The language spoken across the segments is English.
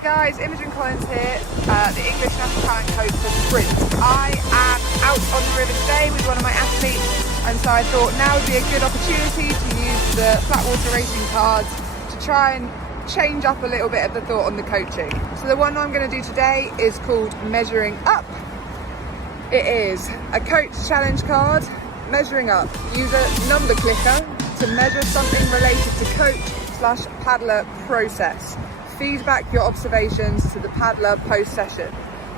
Hey guys, Imogen Collins here, the English National Talent Coach for Sprint. I am out on the river today with one of my athletes, and so I thought now would be a good opportunity to use the Flatwater Racing cards to try and change up a little bit of the thought on the coaching. So the one I'm going to do today is called Measuring Up. It is a coach challenge card, measuring up. Use a number clicker to measure something related to coach/paddler process. Feedback your observations to the paddler post-session.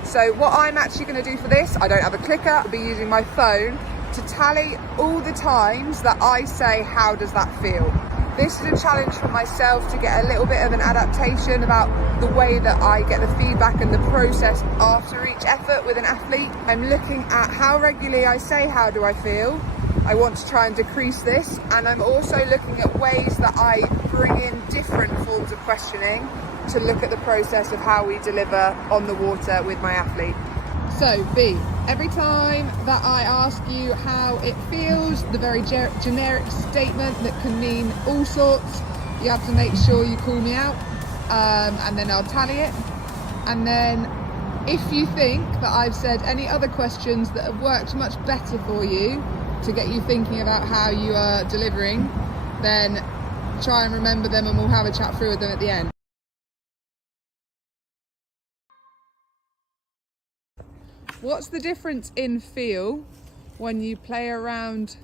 So what I'm actually going to do for this, I don't have a clicker, I'll be using my phone to tally all the times that I say, how does that feel? This is a challenge for myself to get a little bit of an adaptation about the way that I get the feedback and the process after each effort with an athlete. I'm looking at how regularly I say, how do I feel? I want to try and decrease this, and I'm also looking at ways that I bring in different forms of questioning to look at the process of how we deliver on the water with my athlete. So B, every time that I ask you how it feels, the very generic statement that can mean all sorts, you have to make sure you call me out, and then I'll tally it. And then if you think that I've said any other questions that have worked much better for you to get you thinking about how you are delivering, then try and remember them and we'll have a chat through with them at the end. What's the difference in feel when you play around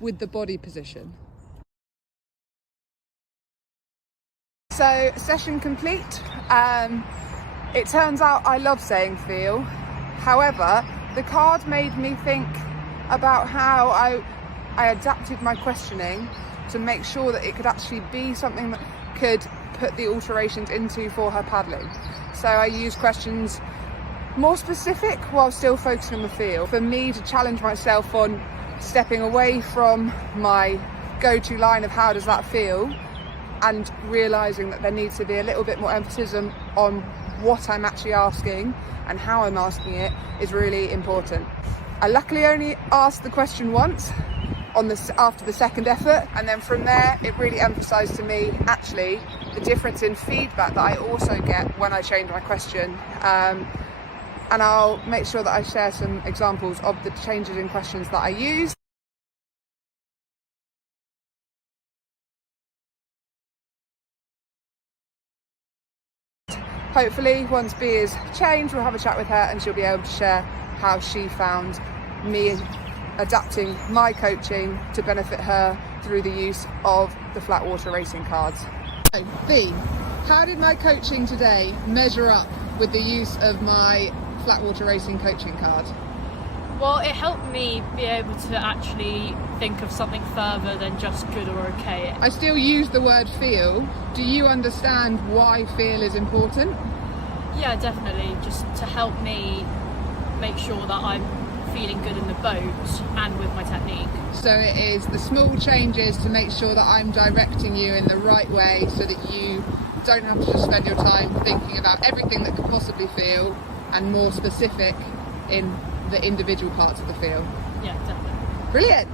with the body position? So, session complete. It turns out I love saying feel. However, the card made me think about how I adapted my questioning to make sure that it could actually be something that could put the alterations into for her paddling. So I use questions more specific while still focusing on the feel. For me to challenge myself on stepping away from my go-to line of how does that feel and realising that there needs to be a little bit more emphasis on what I'm actually asking and how I'm asking it is really important. I luckily only asked the question once after the second effort, and then from there it really emphasised to me actually the difference in feedback that I also get when I change my question. And I'll make sure that I share some examples of the changes in questions that I use. Hopefully, once B is changed, we'll have a chat with her and she'll be able to share how she found me adapting my coaching to benefit her through the use of the Flatwater Racing cards. So, B, how did my coaching today measure up with the use of my Flatwater Racing coaching card? Well, it helped me be able to actually think of something further than just good or okay. I still use the word feel. Do you understand why feel is important? Yeah, definitely. Just to help me make sure that I'm feeling good in the boat and with my technique. So it is the small changes to make sure that I'm directing you in the right way so that you don't have to just spend your time thinking about everything that could possibly feel and more specific in the individual parts of the feel. Yeah, definitely. Brilliant.